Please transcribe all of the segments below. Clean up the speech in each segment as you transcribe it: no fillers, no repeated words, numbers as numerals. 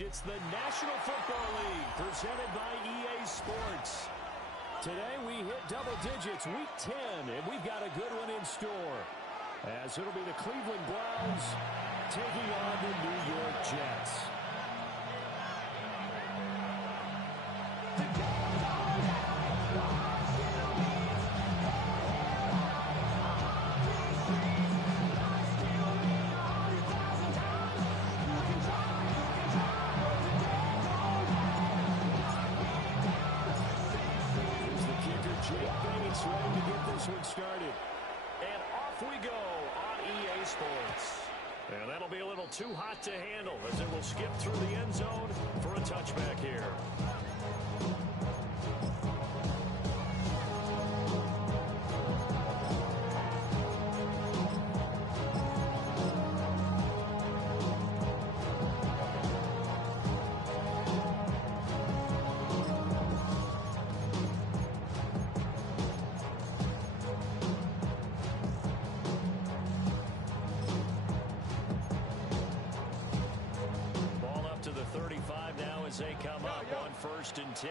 It's the National Football League presented by EA Sports. Today we hit double digits, week 10, and we've got a good one in store. As it'll be the Cleveland Browns taking on the New York Jets. Ready to get this one started. And off we go on EA Sports. And that'll be a little too hot to handle as it will skip through the end zone for a touchback here. To the 35 now as they come up on 1st and 10.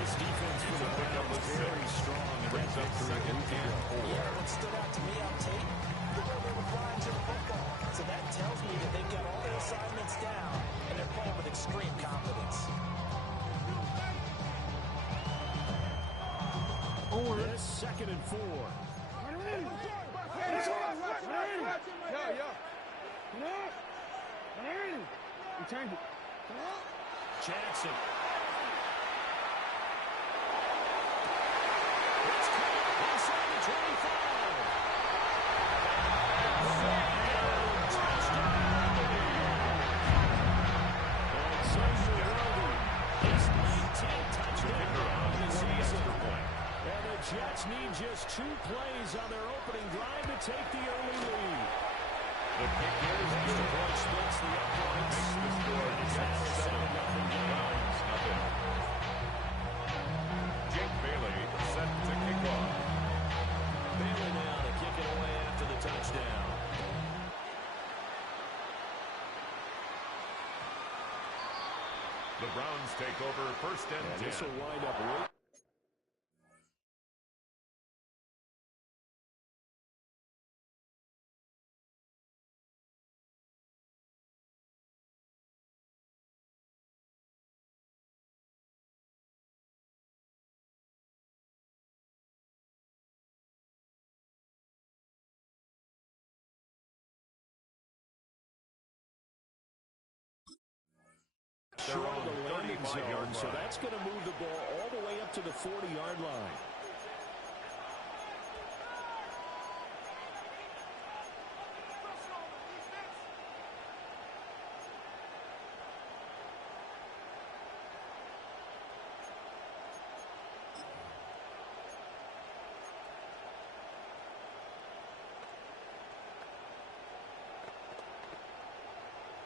This defense was very strong. Brings up 2nd and 4. Yeah, what stood out to me on tape, the way they were flying to the football. So that tells me that they've got all their assignments down, and they're playing with extreme confidence. This 2nd and 4. Jackson. It's caught inside the 25. Jets need just 2 plays on their opening drive to take the early lead. The kick here is extra point splits the uprights. The score is now 7-0 Browns. Jake Bailey set to kick off. Bailey now to kick it away after the touchdown. The Browns take over 1st and 10. This will wind up late. Short of the landing zone, so that's going to move the ball all the way up to the 40-yard line.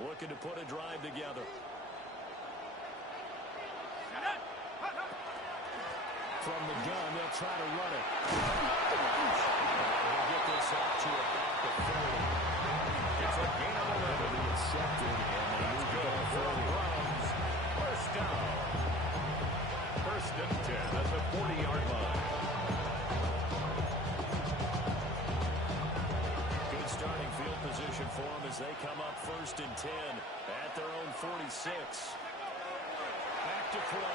Looking to put a drive together. From the gun, they'll try to run it. They'll get this out to about the 40. It's a gain of 11. Accepted, and they move the ball For the forward. Browns, 1st down. 1st and 10 at the 40-yard line. Good starting field position for them as they come up 1st and 10 at their own 46. Back to throw.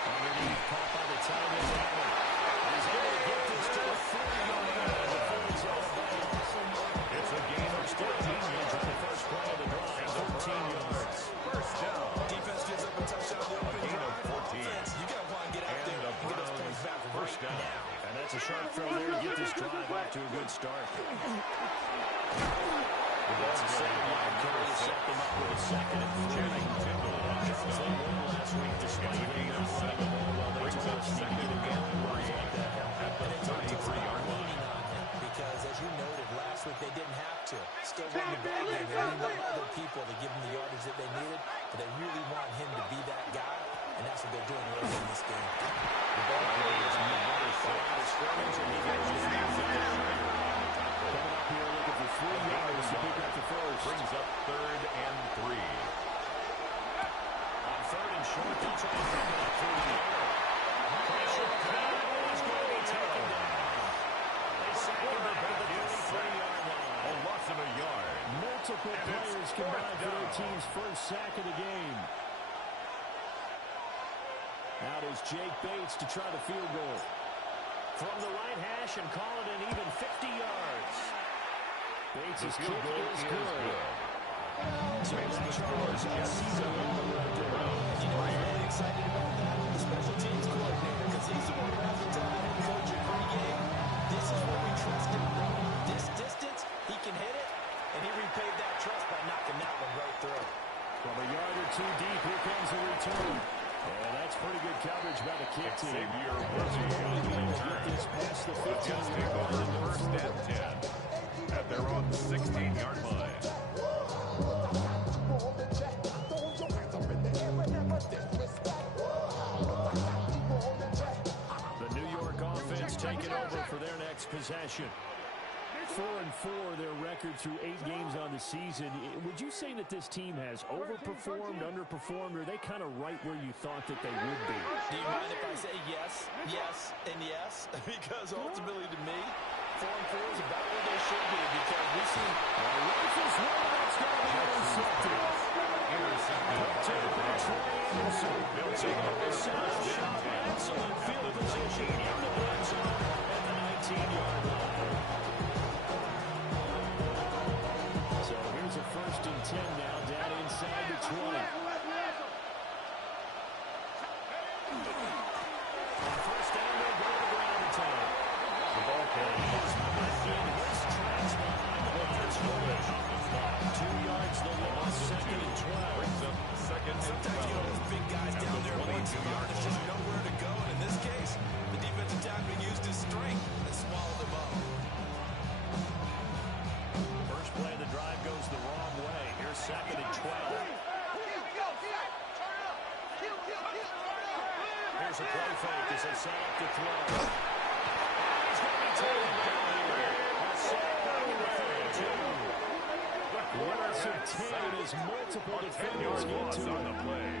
Underneath, caught by the tight end. He's able to get this to the 40-yard line before he's off balance. It's a gain of 14 yards on the first play of the drive. 14 yards. 1st down. Defense gives up a touchdown. A gain of 14. You got to get out there and get those points back 1st down. And that's a sharp throw there to get this drive off to a good start. That's a 7-yard carry to set them up with a 2nd and 3. They won last week despite being up 7. They took a 2nd and 3 at the 33-yard line. Because as you noted last week, they didn't have to. Still won the ball game. They need other people to give them the yardage that they needed, but they really want him to be that guy, and that's what they're doing early in this game. The ball carrier is number 6. Scrimmage, and he goes to the inside. Coming up here looking for 3 yards to pick up the first. Brings up 3rd and 3. On 3rd and short, they'll try to bring it up through the air. Pressure coming. He's going to be taken down. They sack him back to the 33-yard line. A loss of a yard. Multiple players combined for their team's first sack of the game. Out is Jake Bates to try the field goal. From the right hash and call it an even 50 yards. Bates' kick is good. So that Charles season long right there. You know, I'm really excited about that. The special teams coordinator, because he's the one who has to tell the head coach at pregame, this is what we trust him from. This distance, he can hit it, and he repaid that trust by knocking that one right through. From a yard or two deep, here comes the return. And that's pretty good coverage by the kick team. Xavier Worthy on the return. This past the The Jets take over 1st and 10 at their own 16-yard line. The New York offense taking over for their next possession. 4-4 their record through 8 games on the season. Would you say that this team has overperformed, underperformed, or are they kind of right where you thought that they would be? Do you mind if I say yes, yes, and yes? Because ultimately to me, 4-4 is about where they should be, because we see Rifles one, that's going to be intercepted. Taken by Troy Anderson. Taking up a sound shot, excellent field position in the red zone at the 19-yard line. So here's a 1st and 10 now, down inside the 20. On 1st down, they'll go to the ground attack. The ball carrier is number 6. His tracks behind the large hold. 2 yards the loss, 2nd and 12. Brings up 2nd and 12. sometimes you know those big guys down there at 1-2-yard. There's just nowhere to go, and in this case, the defensive tackle used his strength and swallowed him up. First play of the drive goes the wrong way. Here's 2nd and 12. Here's a play fake as they set up to throw. He's going to be taken down here. A sack by the 32. Loss of 10 as multiple defenders get to on the it. play.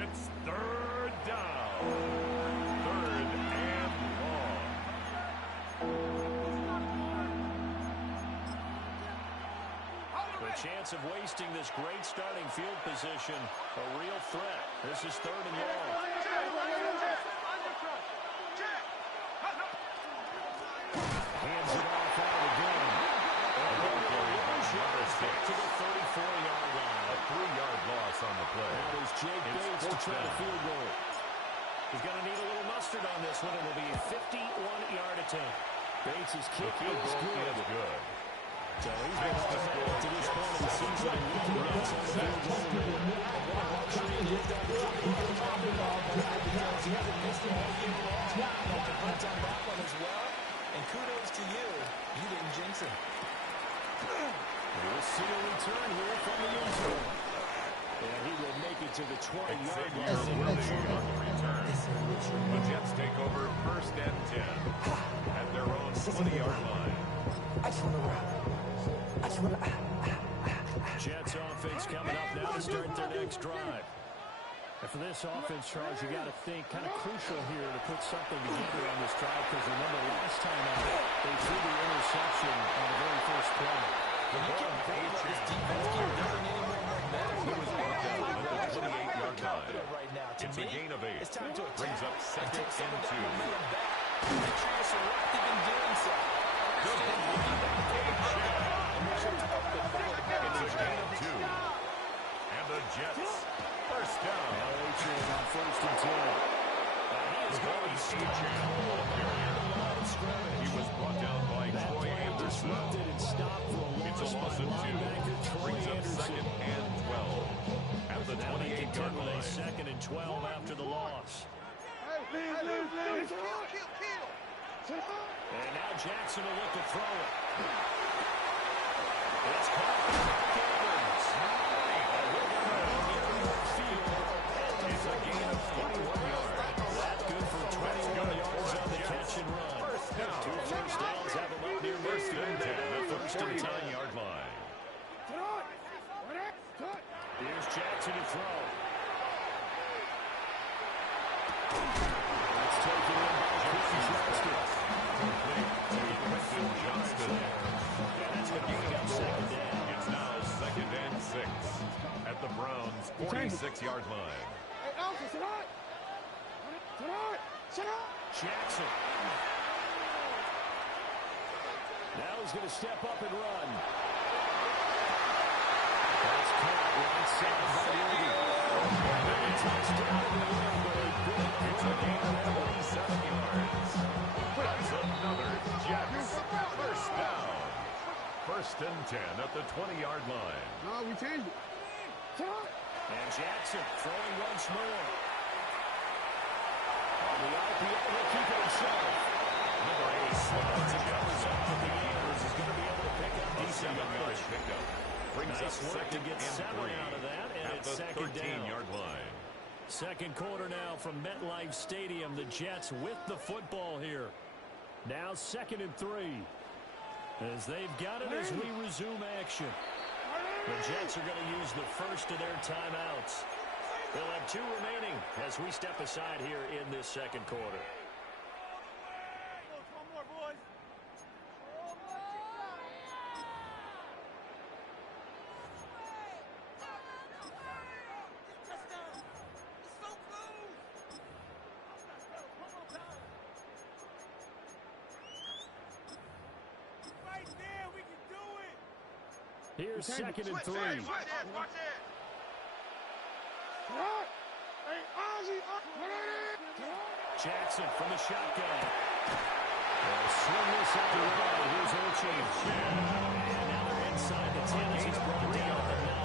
It's 3rd down. 3rd and long. The chance of wasting this great starting field position, a real threat. This is 3rd and long. Hands it off out of the game. To the 34-yard line. A 3-yard loss on the play. That is Jake Bates to try the field goal. He's going to need a little mustard on this one. It'll be a 51-yard attempt. Bates' kick is good. So he's been on it to this point of the season, and he can get some field goal rate. What a luxury it is to have a kicker who can drop the ball back, because he hasn't missed it all year long. Like to punch on that one as well. And kudos to you. You didn't jinx him. We'll see a return here from the end zone. And he will make it to the 20-yard Xavier Worthy on the return. The Jets take over 1st and 10 at their own 20-yard line. Jets offense coming up now to start their next drive. And for this offense, Charles, you got to think kind of crucial here to put something together on this drive, because remember last time out, they threw the interception on the very first play. When you can't play like this defense can't bring any more momentum. He was brought down at the 28-yard line. Right now. To It's me, a gain of 8. it's time to attack. Brings up 2nd take some and of that 2. momentum back. Make sure you're selective in doing so. Good It's a gain of 2. And the Jets, 1st down. Adrian on 1st and 10. He is going to be ball carrier. He was brought down by Troy Anderson. disrupted and stopped for a It's a loss of 2. Brings up 2nd and 12. At the 28-yard with a line. 2nd and 12 after the loss. And now Jackson will look to throw it. first and 10-yard line. Here's Jackson to throw. That's taken in by Quentin Johnston. Quentin Johnston. And that's going to bring up second down. It's now 2nd and 6 at the Browns' 46-yard line. Jackson. Now he's going to step up and run. That's caught right side by Yogi. Touchdown in the win, but a good It's a gain of 47 yards. That's another Jets. First down. 1st and 10 at the 20-yard line. No, we changed it. And Jackson throwing once more. On the RPO, he'll keep it himself. Number 8, Flowz. Is going to be able to pick up A decent 7-yard yardage. pickup. Brings Nice up work to 2nd get and 7 3 out of that, and at it's the 2nd down. 13-yard line. Second quarter now from MetLife Stadium. The Jets with the football here. Now 2nd and 3. As they've got it as we resume action. The Jets are going to use the first of their timeouts. They'll have 2 remaining as we step aside here in this second quarter. Here's 2nd and 3. Jackson from the shotgun. They'll swing this out of the way. Here's Ochi. And now they're inside the 10 as he's brought down at the 9.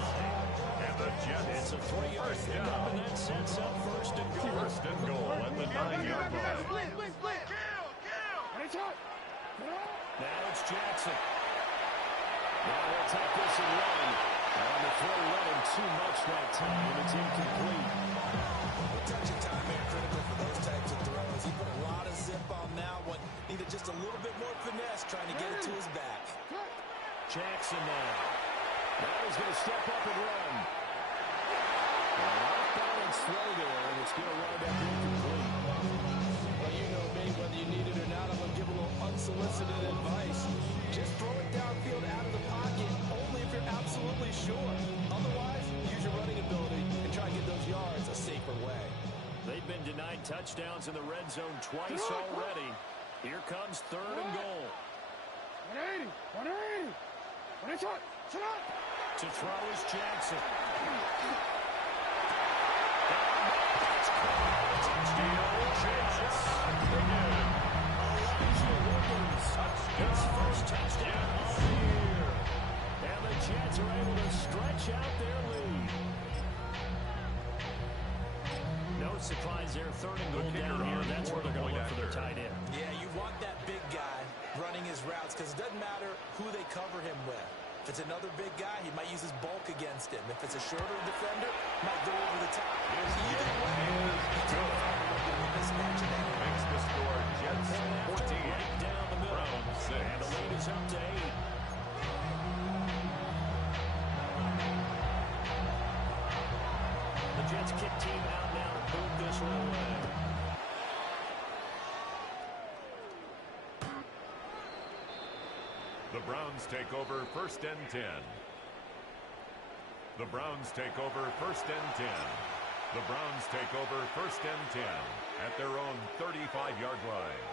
And the Jets. It's a 3-yard pickup, and that sets up 1st and goal. 1st and goal at the 9-yard line. Now it's Jackson. Now he'll take this and run. On the throw, led him too much that time, and it's incomplete. Touching time here critical for those types of throws. He put a lot of zip on that one. Needed just a little bit more finesse trying to get it to his back. Jackson now. Now he's going to step up and run. An off-balance throw there, and it's going to wind up incomplete. Well, you know me, whether you need it or not, I'm going to give a little unsolicited advice. Just throw it downfield out of the pocket, only if you're absolutely sure. Otherwise, use your running ability and try and get those yards a safer way. They've been denied touchdowns in the red zone twice already. Here comes 3rd and goal. 180. To throw is Jackson. His first touchdown of the year. And the Jets are able to stretch out their lead. No surprise there, 3rd and goal down here. That's where they're going to look for their tight end. Yeah, you want that big guy running his routes because it doesn't matter who they cover him with. If it's another big guy, he might use his bulk against him. If it's a shorter defender, he might go over the top. Either way, he's going to find a little bit of a mismatch in that. Makes the score Jets 14. Right down the middle. Browns 6. And the lead is up to 8. The Jets kick team out now to move this one away. The Browns take over 1st and 10. The Browns take over 1st and 10. The Browns take over 1st and 10 at their own 35-yard line.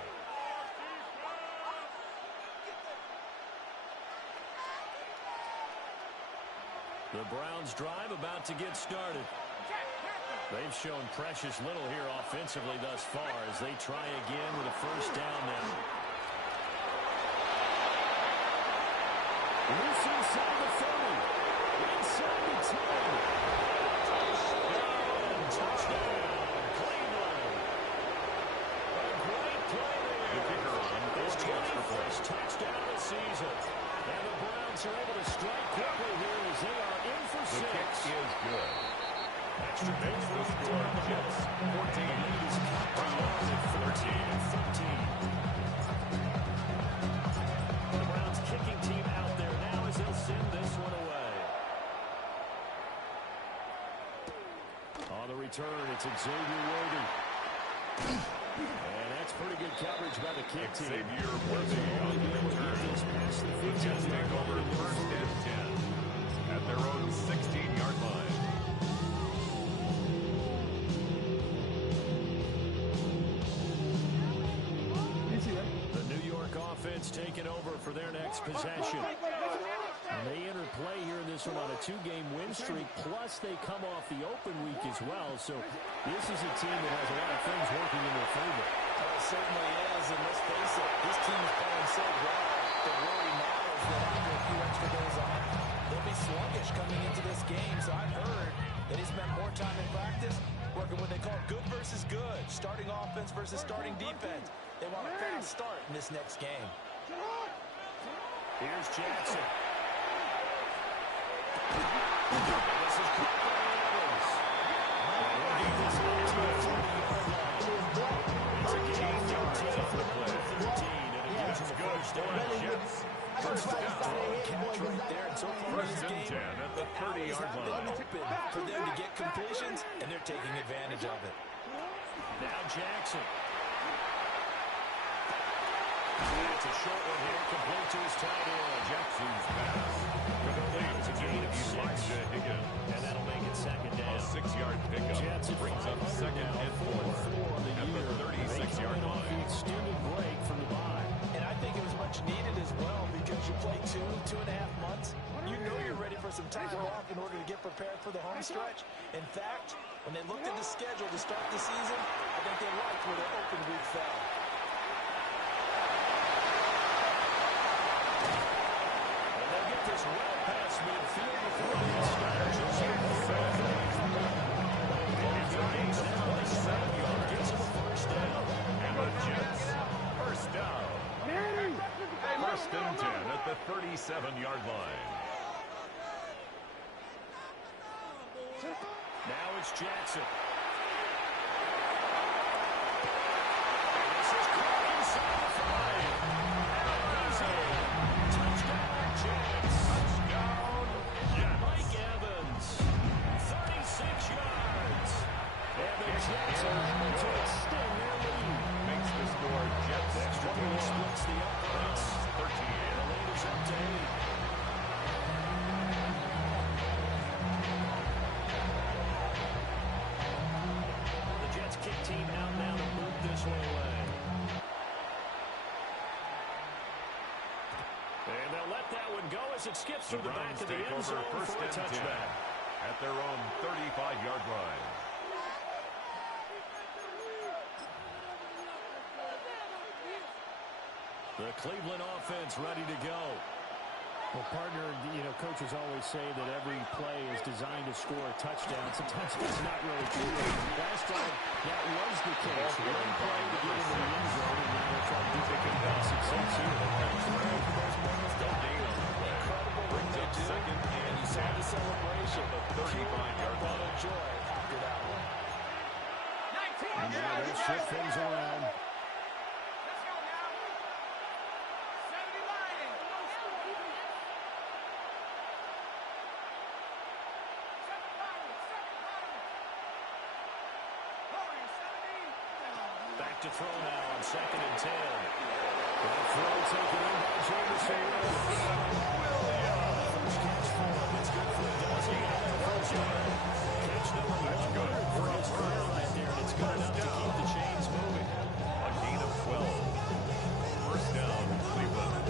The Browns drive about to get started. They've shown precious little here offensively thus far as they try again with a first down now. Loose inside the 30. Inside the 10. Touchdown, Cleveland. A great play there. The kicker on His 41st 21st touchdown of the season. And the Browns are able to strike quickly here as they are in for 6. The kick is good. Extra Makes the score Jets 14. Browns at 14 and 13. The Browns kicking team out there return. It's Xavier Worthy. And that's pretty good coverage by the kick team. Xavier Worthy on the return. The Jets take over first and 10 at their own 16-yard line. The New York offense taking over for their next possession. And they enter play here in this one on a 2-game win streak, plus they come off the open week as well. So this is a team that has a lot of things working in their favor. It certainly is, and let's face it, this team is playing so well. The worry now is that after a few extra days off, they'll be sluggish coming into this game. So I've heard that he spent more time in practice working what they call good versus good, starting offense versus starting defense. They want a fast start in this next game. Here's Jackson. This is Flowz. It's a game 13 for the play. 13, and it gives them a first down. Jets. First down. Catch right there, and so far in this First and game, 10 at the 30-yard line. open for them to get completions, and they're taking advantage of it. Now Jackson. It's a short one here, complete to his tight end. Jackson's pass. Complete to gain of 6. And that'll make it second down. A 6-yard pickup. Jets Brings up second and 4 at the 36-yard line. The extended break from the bye. And I think it was much needed as well because you play 2.5 months. You know you're ready for some time off in order to get prepared for the home stretch. In fact, when they looked at the schedule to start the season, I think they liked where their open week fell. And they'll get this well past midfield before the starts. Gets him a first down. And the Jets, first down. First and 10 at the 37-yard line. Now it's Jackson. This is caught inside the 5. Touchdown, Jets. Touchdown, Jets. Mike Evans, 36 yards. And the Jets are able to extend their lead. Makes the score Jets Extra point 21. splits the uprights. 13. And the lead is up to 8. The Jets kick team out now to move this one away. And they'll let that one go as it skips The through the back Browns of the take end over zone first for a and 10 touchback. at their own 35-yard line. The Cleveland offense ready to go. Well, partner, coaches always say that every play is designed to score a touchdown. Sometimes it's not really true. Last time, that was the case. One play to get into the end zone, and now they're trying to duplicate that success here. Brings up second and You saw the celebration. the 35-yard line. Joy after that one. And now they shift things around. Back to throw now on second and 10. That throw taken in by Jameson. First catch for him. It's good for a dozen. Catch number 100 for his career right there, and it's good enough to keep the chains moving. A gain of 12. First down, Cleveland.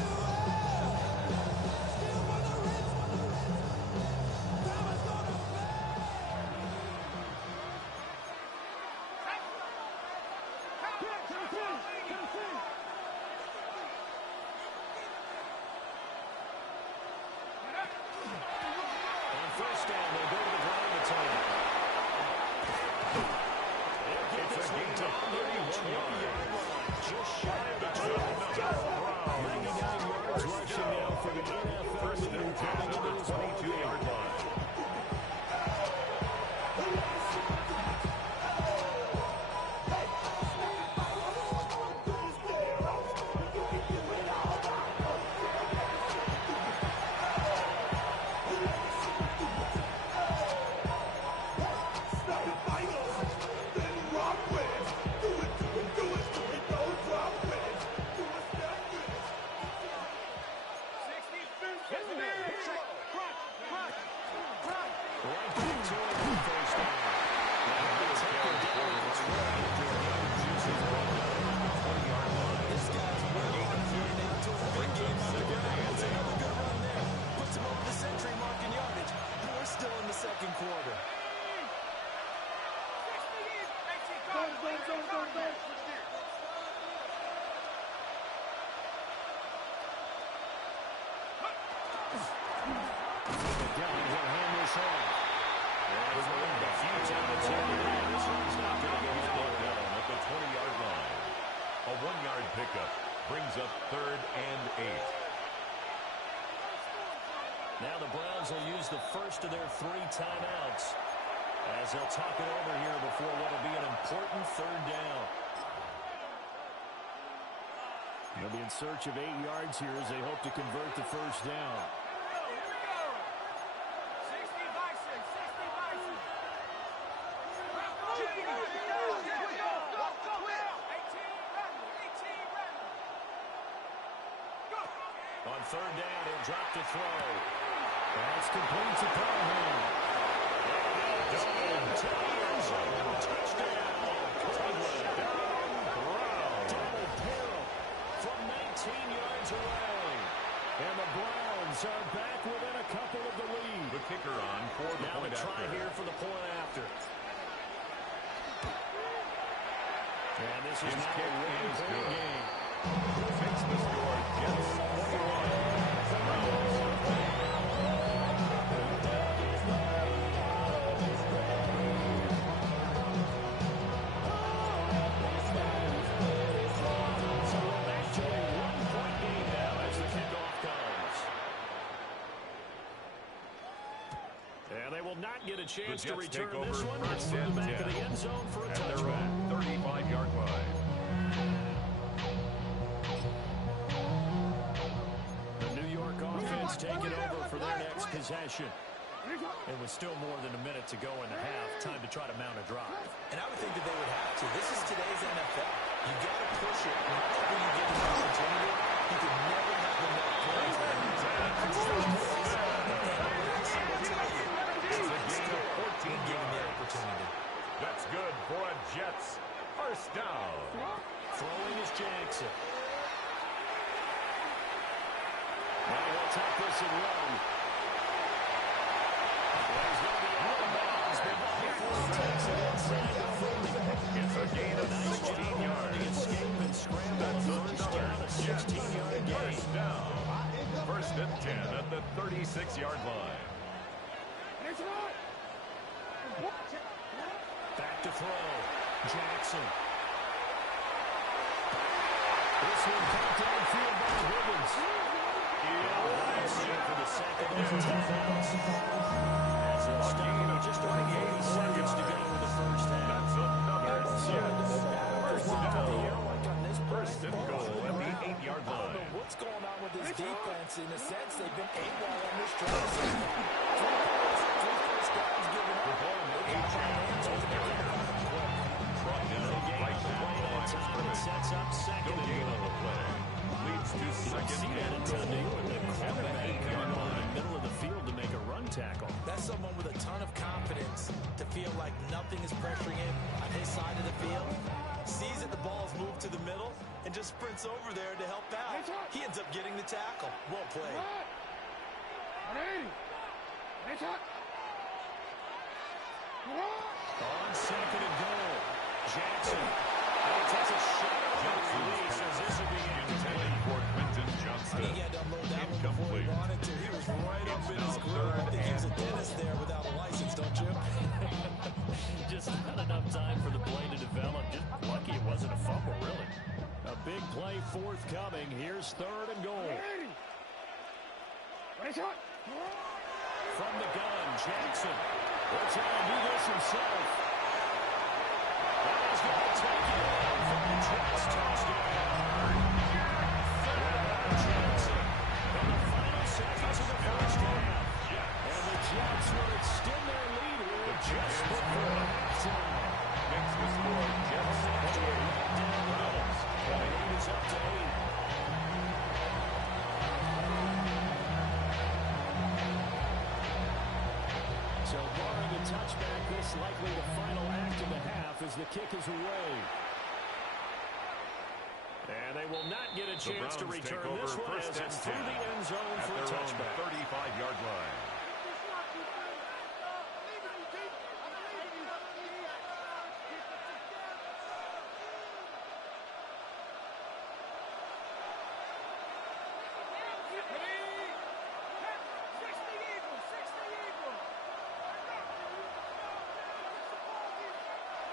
On first down, they'll go to the ground attack. They'll get this one down near the 20-yard line. Just shy of the 20. 99 yards rushing now for the NFL. First and 10 at the 22-yard line. pickup. Brings up 3rd and 8. Now the Browns will use the first of their 3 timeouts as they'll talk it over here before what will be an important 3rd down. They'll be in search of 8 yards here as they hope to convert the first down. On 3rd down, he'll drop to throw. That's complete to Parham. Touchdown. Double barrel from 19 yards away. And the Browns are back within a couple of the lead. The kicker on for the now point the try after. here for the point after. And this is now a one-point game. Takes the score. Jets 21. Not get a chance the to Jets return take over this one. first Through the and back 10 of the end zone for a at their touchback. own 35-yard line. The New York offense taking over for their next possession. And with still more than a minute to go in the half, time to try to mount a drive. And I would think that they would have to. This is today's NFL. You got to push it whenever you get an opportunity. You can never have enough points. That's good for a Jets first down. Throwing is Jackson. Now we'll take this and run. There's going to be out of bounds, but before he takes it inside the 30. It's a gain of 16 yards. The escape and scramble. That's First down, a 16-yard gain. First down. 1st and 10 at the 36-yard line. Back to throw. Jackson. This one caught downfield by Higgins. For the second and 10 downs. As they'll stop just over 80 seconds to go in the first half. That's another Jets first down. First and goal at the 8-yard I don't line. know what's going on with this defense. In a sense, they've been AWOL on this drive so far. 3 first downs given up. They got financials. They can't find them quick. Brought down right before the line of scrimmage. Sets up second No and gain on goal. the play. Leads to second See that and in time, goal the at the quarterback 8-yard coming on line. the middle of the field to make a run tackle. That's someone with a ton of confidence to feel like nothing is pressuring him on his side of the field. Sees that the ball's moved to the middle and just sprints over there to help out. He ends up getting the tackle. Well played. On second and goal, Jackson. Takes a shot at the release as this will be Intended for Quentin Johnston. He had to unload that one before he wanted to. He was right up in his groove. I think he was a dentist there without a license, don't you? Just not enough time for the play to develop. Just lucky it wasn't a fumble, really. A big play forthcoming. Here's 3rd and goal. From the gun, Jackson will try to do this himself. And he's going to take it in from the Jets touchdown. Jackson in the final seconds of the first half. And the Jets will extend their lead here just before halftime. Makes the score Jets 28. Down the middle. And the lead is up to 8. So barring a touchback, this likely the final act of the half as the kick is away. And they will not get a chance to return this one as it's through the end zone for a touchback. 35-yard line.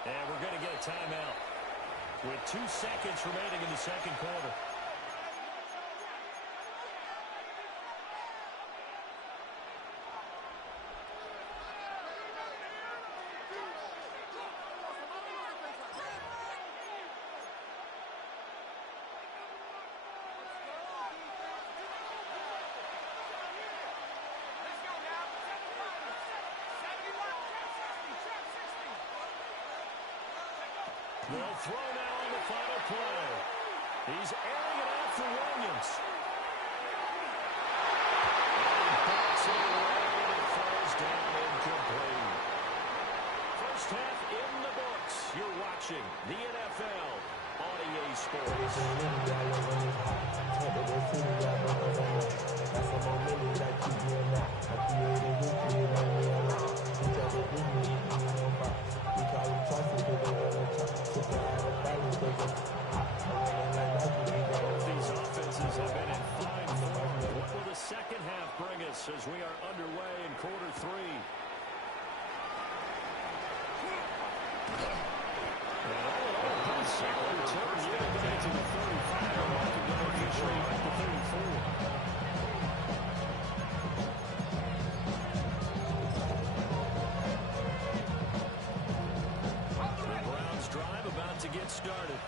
And we're going to get a timeout. with 2 seconds remaining in the second quarter. They'll throw now on the final play. He's airing it out for Williams. And he backs it away, and it falls down incomplete. First half in the books. You're watching the NFL on EA Sports. Both these offenses have been in fine form. What will the second half bring us as we are underway in quarter 3? And all in all, pretty solid return. You got to get to the 35 mark and go officially at the 34. To get started.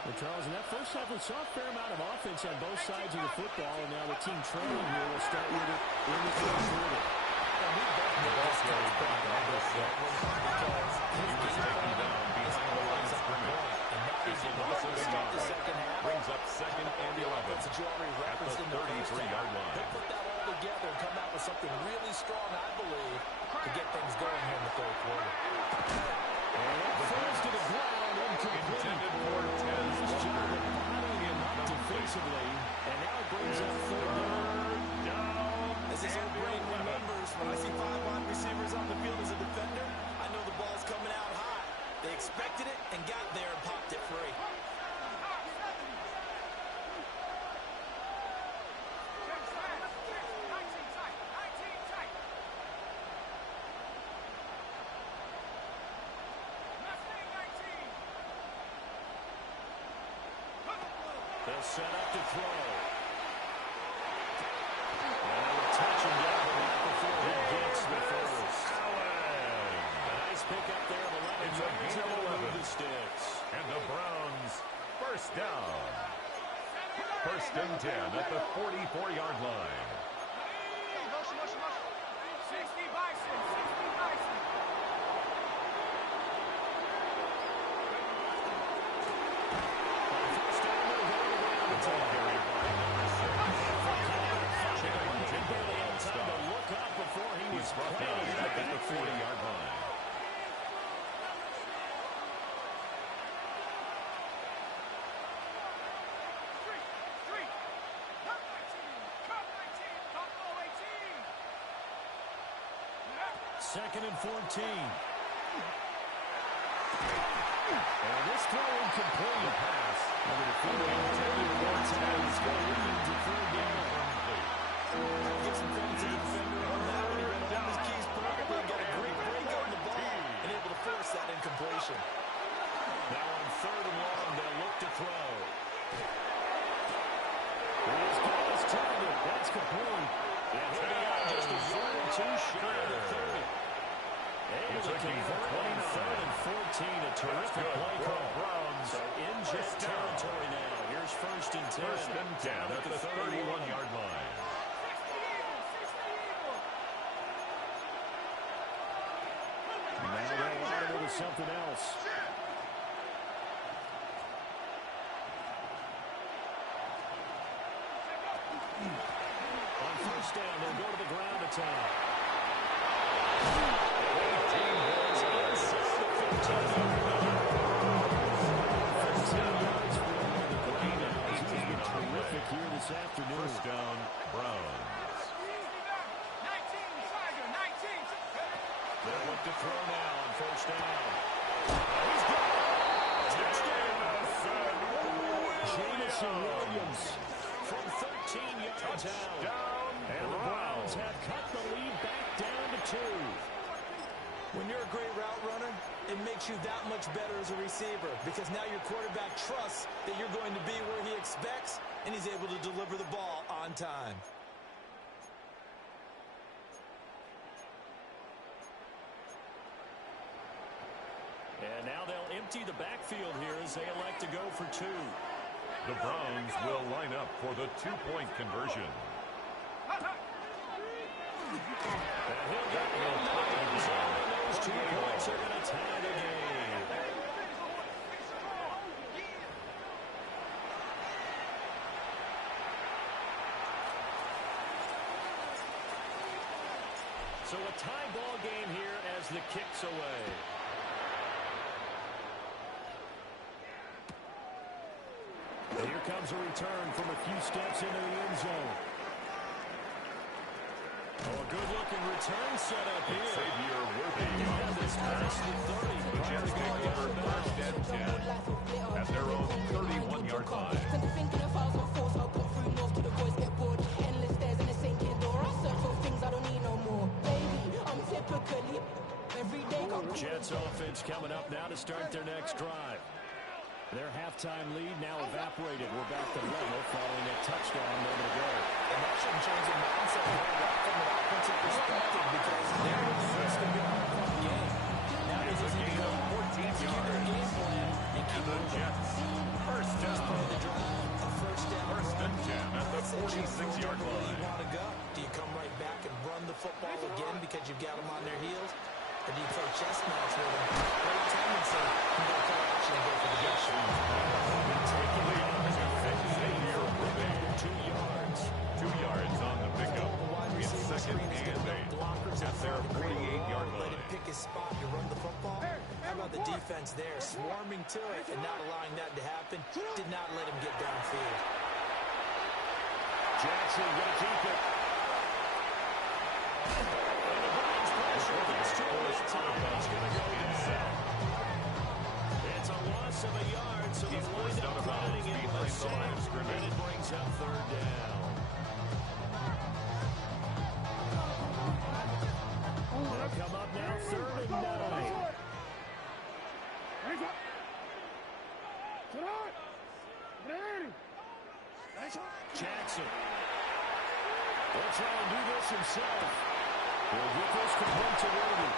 Well, Charles, in that first half, we saw a fair amount of offense on both sides of the football, and now the team trailing here will start with it in the third quarter. And we both know this comes back to number 6 because he was taken down behind the line of scrimmage. And now he's also start the second half. Brings up 2nd and 11 at the 33-yard line. They put that all together and come out with something really strong, I believe, to get things going here in the third quarter. And that falls to the ground. Intended for Tez Bottling him up defensively, and now it brings up third down. As his old brain remembers, when I see 5 wide receivers on the field as a defender, I know the ball's coming out high. They expected it and got there and popped it free. They'll set up to throw. And they'll touch him down the back before he gets the first. A nice pick up there of 11 yards, and they'll move the sticks. And the Browns first down. 1st and 10 at the 44-yard line. 60 Bison, 60 Bison. Back at the 40-yard line. Second and 14. And this throw incomplete. Pass. And the defender intended for Tez. Going to lead to third down. Give some credit to the defender on that one. He read all his keys perfectly and got a great break on the ball and able to force that incompletion. Now on 3rd and long, they'll look to throw. He's got his target. That's complete. And he'll be out just a yard or 2 shy of the 30. Able to convert on 3rd and 14. A terrific play call. Browns. So in jet territory now. Here's 1st and 10. 1st and 10 at the 31-yard line. Now they'll line it with something else. On 1st down, they'll go to the ground attack. 18 yards inside the 15-yard line. 15 yards for the ground out. He's been terrific here this afternoon. 1st down, Browns. 19, Tiger, 19. They'll look to throw now on 1st down. He's got it. Touchdown. Jamison Williams from 13 yards out. And the Browns have cut the lead back down to 2. When you're a great route runner, it makes you that much better as a receiver because now your quarterback trusts that you're going to be where he expects, and he's able to deliver the ball on time. And now they'll empty the backfield here as they elect to go for two. The Browns will line up for the two-point conversion. And he'll get in the end zone, and those 2 points are going to tie the game. So a tie ball game here as the kick's away. And here comes a return from a few steps into the end zone. Oh, a good-looking return set up here. Xavier Worthy Yeah, this past the 30. The Jets take over first and 10 at their own 31-yard line. Jets offense coming up now to start their next drive. Their halftime lead now evaporated. We're back to level following a touchdown a moment ago. And that shouldn't change the mindset from an offensive perspective because they're really used to being on the game. Now they just need to go 14 yards game plan and keep the Jets. First down. The drive, a first down. First and 10 at the 46-yard line. Where you want to go? Do you come right back and run the football again because you've got them on their heels? Or do you play chess match with them? Great tendency to go for action and go for the big shot. Take the lead on Xavier Worthy. 2 yards. 2 yards on the pickup. It's second and 8 at their 48-yard Let line. him pick his spot to run the football. How about the defense there, swarming to it and not allowing that to happen? Did not let him get downfield. Jackson going to keep it. It's a loss of a yard, so He's the forced wind out up of bounds crediting it with behind the line of safe, scrimmage. and it brings up third down. They'll come up now, 3rd and 9. Jackson will try and do this himself. He'll get this complete to Worthy.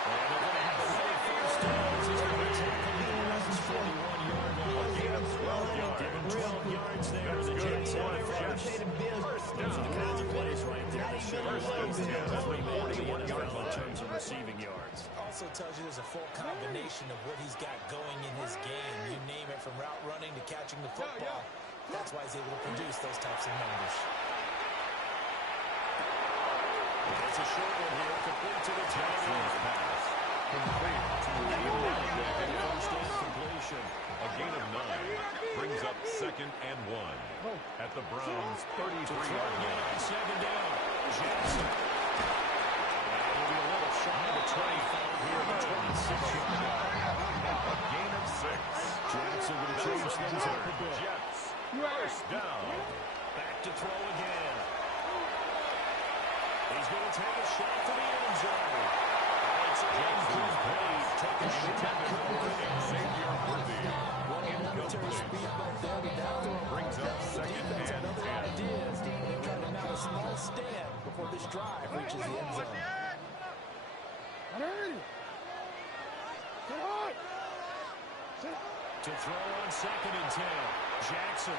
And they're going to have another first down as he's going to tackle the Browns' 41-yard line. Gain of 12 yards. Given 12 yards there. That's The good. Jets have it. Jets. Those are the kinds of plays right there that should First and 10 at the 41-yard in line. terms of receiving yards. Also tells you there's a full combination of what he's got going in his game. You name it, from route running to catching the football. That's why he's able to produce those types of numbers. It's a short one here, complete to the Jackson's pass. Complete to Worthy. first down completion. A gain of 9 brings up second and 1 at the Browns' 33-yard line. Second down. Jackson. That will be a little shy of a 25 here, the 26-yard line. A gain of 6. Jackson going to change things up a bit. Jets. First down. Back to throw again. He's going to take a shot for the end zone. It's incomplete. Take a shot. Xavier Worthy. Military speed bump there, but that throw Brings up second defense had and other 10. ideas. They're trying to mount a small stand before this drive reaches the end zone. To throw on second and 10. Jackson.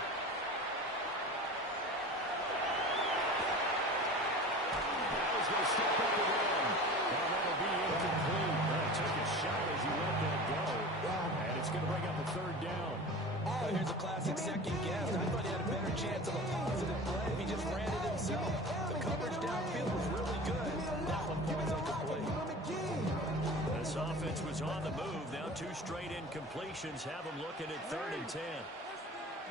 Now he's going to step up and run. Now that'll be incomplete. Took a shot as he let that go. And it's going to bring up a third down. Here's a classic second guess. I thought he had a better chance of a positive play if he just ran it himself. The coverage downfield was really good. That one falls incomplete. This offense was on the move. Now 2 straight incompletions have them looking at 3rd and 10.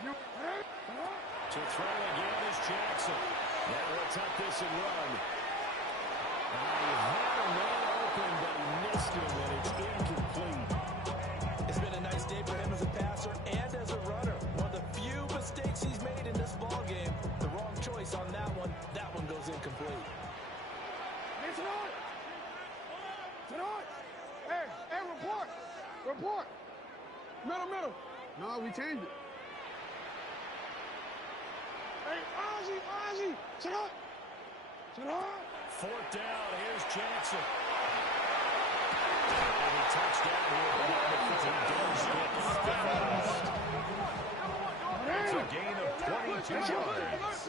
To throw again is Jackson. Now he'll tuck this and run. He had a man open, but he missed him, and it's incomplete. It's been a nice day for him as a passer and as a runner. One of the few mistakes he's made in this ball game. The wrong choice on that one. That one goes incomplete. Get on. Hey, report. Report. Middle. No, we changed it. Hey, Ozzy. Sit up. Fourth down. Here's Jackson. And a touchdown here. It's a gain of 22 yards.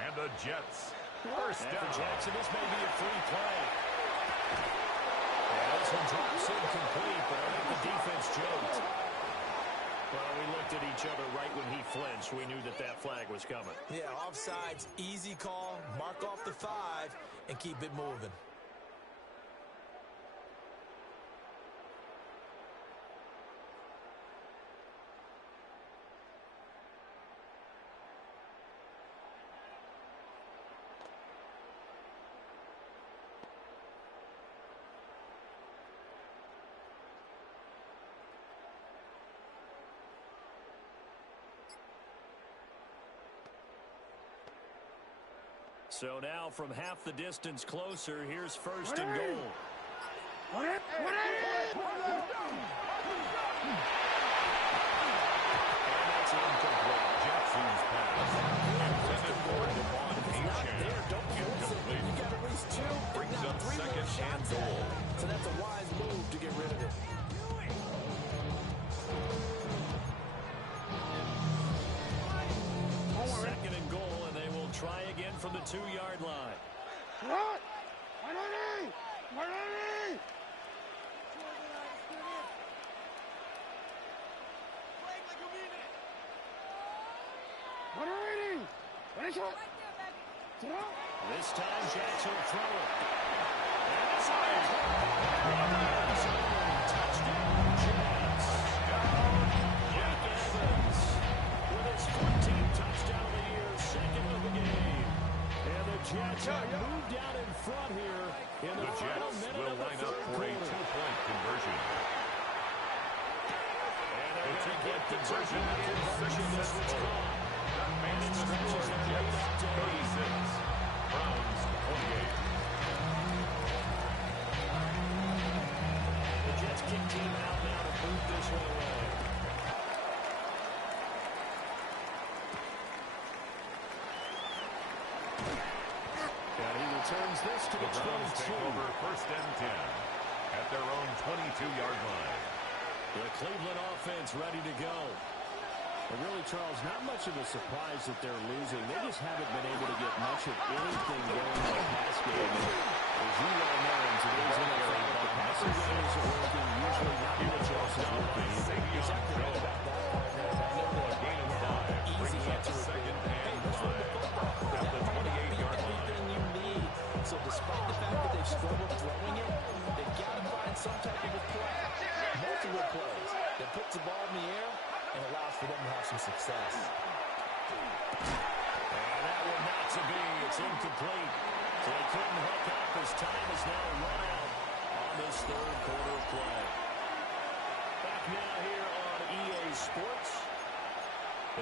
And the Jets first down. For Jackson, this may be a free play. And this one drops incomplete, but I think the defense jumped. Well, we looked at each other right when he flinched. We knew that flag was coming. Yeah, offsides, easy call, mark off the 5, and keep it moving. So now from half the distance closer, here's first and goal. And that's incomplete. Jackson's pass. Intended for Devon Achane. Incomplete. You got at least 2. Brings up second and goal. So that's a wise move to get rid of it. Second and goal, and they will try again from the 2-yard line. What? This time, Jackson will throw it. Touchdown, Jets. Jack Evans with his 14th touchdown of the year, second of the game. And the Jets have moved out in front here in the final Jets minute will of the line up third for a quarter. 2-point conversion. And they're The going to get the conversion is This one's successful. gone. Manning the score. Jets 36. Browns 28. The Jets kick team out now to move this one away. And he returns this to the Browns take 22. over first and 10 at their own 22-yard line. The Cleveland offense ready to go. But really, Charles, not much of a surprise that they're losing. They just haven't been able to get much of anything going in the pass game. As you well know, in today's NFL, the passing game isn't working. Usually not much else is working. Exactly right about that, partner. I know A gain of 5 brings up second and 5 at the 28-yard line. everything you need. So despite the fact that they've struggled throwing it, they've got to find some type of a play. Multiple plays that puts the ball in the air and allows for them to have some success. And that one not to be. It's incomplete. So they couldn't hook up as time is now run out on this third quarter of play. Back now here on EA Sports.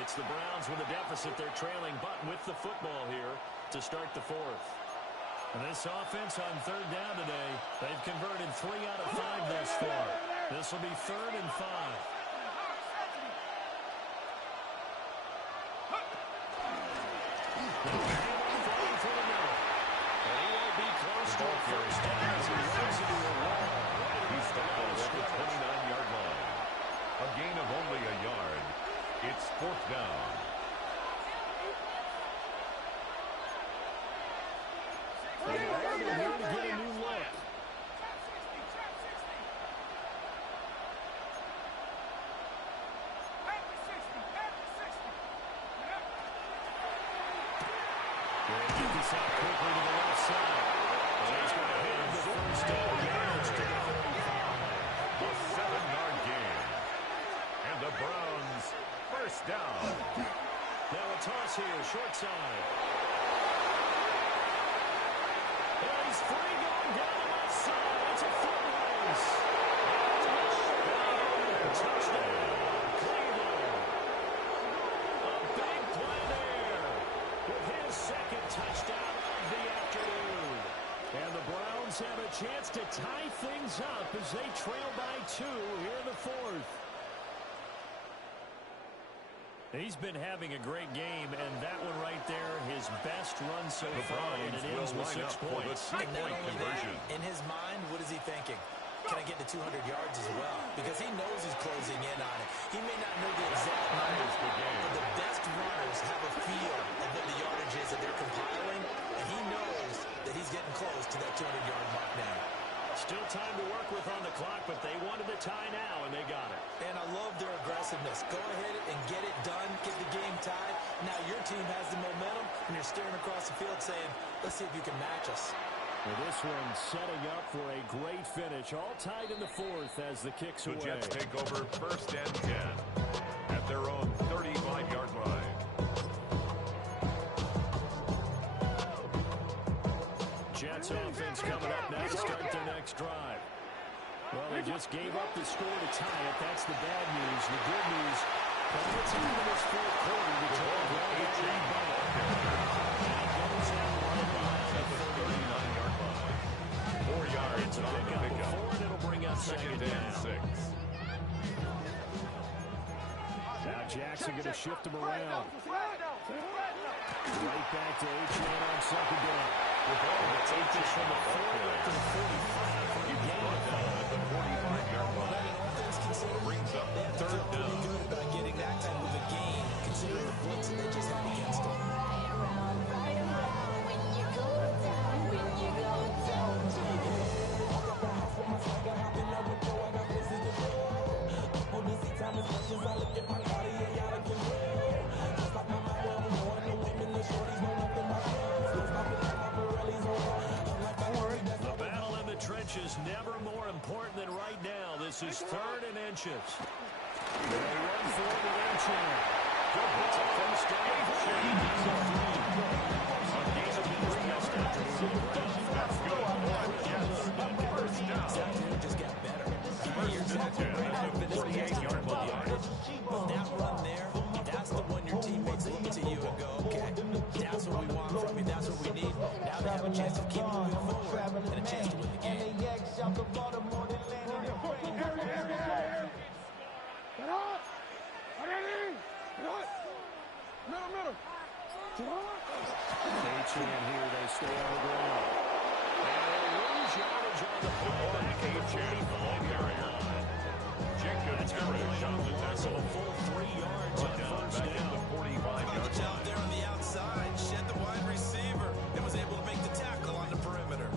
It's the Browns with a deficit. They're trailing, but with the football here to start the fourth. And this offense on third down today, they've converted 3 out of 5 thus far. This will be 3rd and 5. He's tackled at the 29-yard line. A gain of only a yard. It's 4th down. They're here to get a new look. Get this out quickly to the left side. And he's going to hit the first down. Yards to the 35. A 7-yard gain. And the Browns first down. Now a toss here, short side. And he's free going down the left side. It's a foot race. Touchdown, Cleveland. A big play there with his second touchdown of the afternoon. And the Browns Jets have a chance to tie things up as they trail by 2 here in the 4th. He's been having a great game, and that one right there, his best run so far, and it ends with 6 points. And not only that, in his mind, what is he thinking? Can I get to 200 yards as well? Because he knows he's closing in on it. He may not know the exact numbers, but the best runners have a feel of what the yardage is that they're compiling, and he knows that he's getting close to that 200-yard mark now. Still time to work with on the clock, but they wanted the tie now, and they got it. And I love their aggressiveness. Go ahead and get it done, get the game tied. Now your team has the momentum, and you're staring across the field saying, let's see if you can match us. Well, this one setting up for a great finish. All tied in the 4th as the kicks away. The Jets take over 1st and 10 at their own 35-yard line. Jets offense coming up now to start their next drive. Well, they just gave up the score to tie it. That's the bad news. The good news, but it's into this 4th quarter to try to grab that lead back. And he goes out right behind the 39-yard line. 4 yards on the pickup. 4, and it'll bring up 2nd and 6. Now Jackson going to shift him around. Right back to H-Man on 2nd down. Take this from the 40 to the 45. You brought down at the 45-yard line. Brings up 3rd down. Good about getting that type of a gain, considering the blitz that they just had against him. Is never more important than right now. This is 3rd and inches. They run for it with H-Man. Good ball. It's a first down. That's good for the Jets. First down. That just got better. 1st and 10 at the 48-yard line. That run there, that's the one your teammates look to you and go, okay, that's what we want from you, that's what we need. Now they have a chance to keep moving forward and a chance to win the game. H-Man here, they stay on the ground. And they lose yardage on the fullback. H-Man, the ball carrier. Jacob Terry on the tackle. A full 3 yards on first Back down. at the 45-yard Job line. there on the outside, shed the wide receiver, and was able to make the tackle on the perimeter.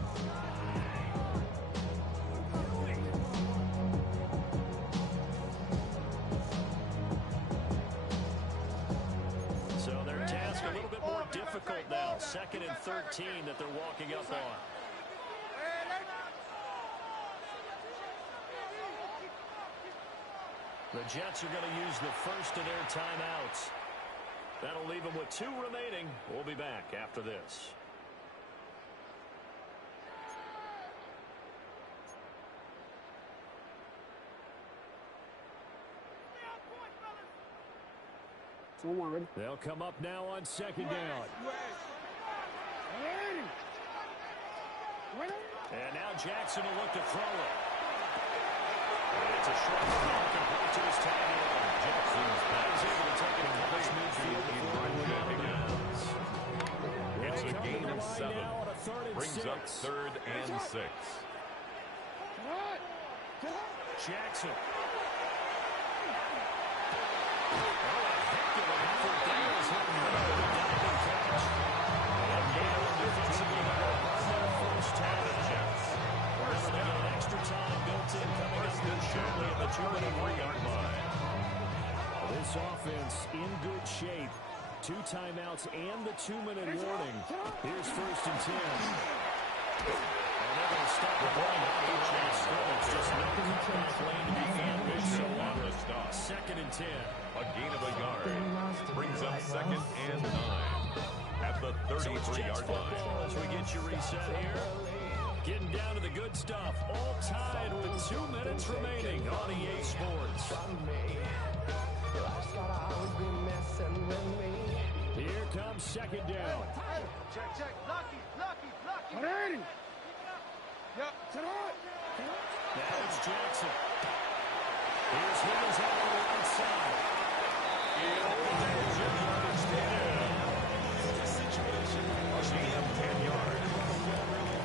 So their task a little bit more difficult now. 2nd and 13 that they're walking up on. The Jets are going to use the first of their timeouts. That'll leave them with 2 remaining. We'll be back after this. They'll come up now on 2nd down. And now Jackson will look to throw it. And it's a short ball complete to his tight end. Jackson's back is able to take it across midfield before he running downs. It's a gain of 7. Now on a 3rd and Brings 6. up 3rd and 6. Jackson. Oh, a heck of an effort there as he'll move the diving catch. And Gale defensively on their first down. Jets. First down. An extra time built in coming up good shortly at the 2-3-yard line. This offense in good shape. 2 timeouts and the 2-minute warning. Here's 1st and 10. And they're going to stop the ball. Just nothing in back lane to be found with so on the stop. 2nd and 10. A gain of a yard. Brings up 2nd and 9 at the 33-yard line. As we get you reset here. Getting down to the good stuff. All tied with 2 minutes remaining on EA Sports. Here comes 2nd down. Check. Lucky. Yep. Sit hard. Now it's Jackson. Here's Higgins out on the right side. This situation, GM 10 yards.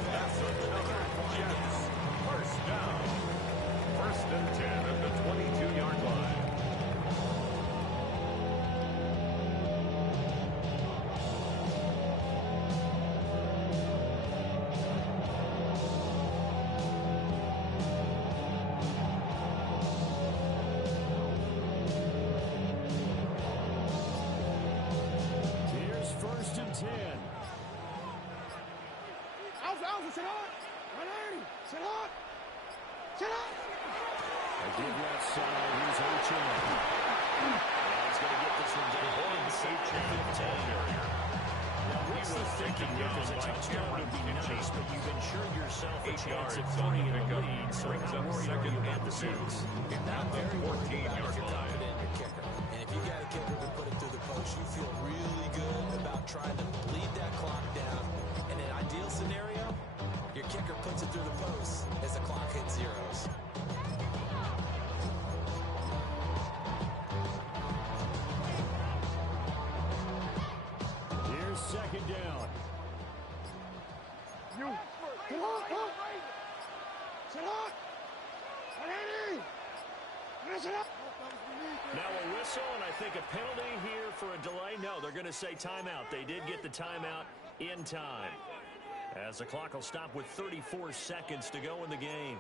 That's another Jets. First down. First and 10 at the 22-yard line. Here's first and 10. Alpha, sit hard. 180. Sit hard. Sit hard. A good left side. Here's Ochoa. He's going to get this one down inside the 15. Now, what's the thinking here? Because a touchdown would be nice, but you've ensured yourself a chance at 3 in the lead, so how worried are you about the 6? Not very 14-yard You're line. confident in your kicker. And if you got a kicker to put it through the post, you feel really good about trying to bleed that clock down. In an ideal scenario, your kicker puts it through the post as the clock hits zeros. Here's second down. You. Sit hard. Huh? Sit hard. 180. Sit hard. Now a whistle, and I think a penalty here for a delay. No, they're going to say timeout. They did get the timeout in time, as the clock will stop with 34 seconds to go in the game.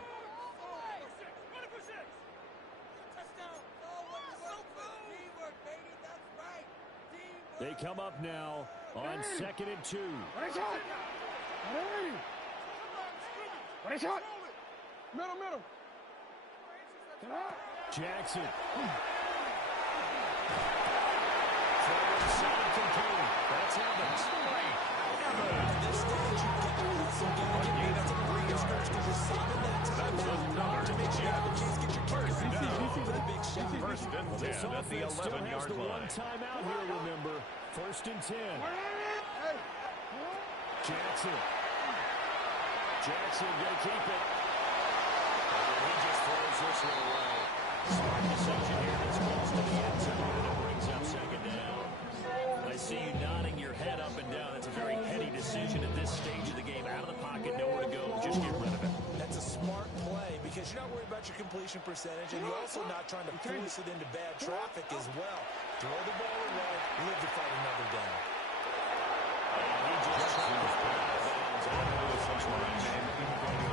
They come up now on 2nd and 2. What is hot? 180. What is hot? Middle. Sit hard. Jackson. Forward side complete. That's Evans. At this stage, you got to hustle, got to get back to the line of scrimmage because you're saving that time out to make sure you have a chance to get your kicker for the big shot. First and 10 This at the offense still has 11-yard the one line. timeout here, remember. First and 10. Hey. Jackson. Jackson going to keep it. And he just throws this one away. Smart decision here. This goes to the end zone, and it brings up second down. I see you nodding your head up and down. It's a very heady decision at this stage of the game. Out of the pocket, nowhere to go. Just get rid of it. That's a smart play because you're not worried about your completion percentage, and you're also not trying to force it into bad traffic as well. Throw the ball away, live to fight another down. And he just travels out of bounds. I know this one's right.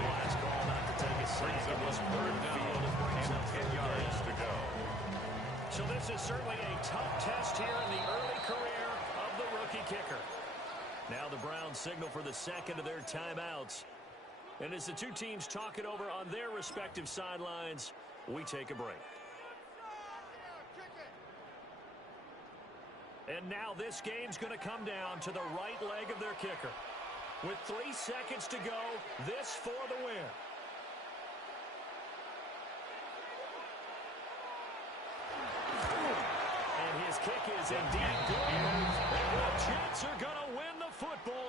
Last call not to take a sack. It was third field. It brings up 10 yards to go. So this is certainly a tough test here in the early career of the rookie kicker. Now the Browns signal for the second of their timeouts. And as the two teams talk it over on their respective sidelines, we take a break. And now this game's going to come down to the right leg of their kicker. With 3 seconds to go, this for the win. And his kick is indeed good. And the Jets are going to win the football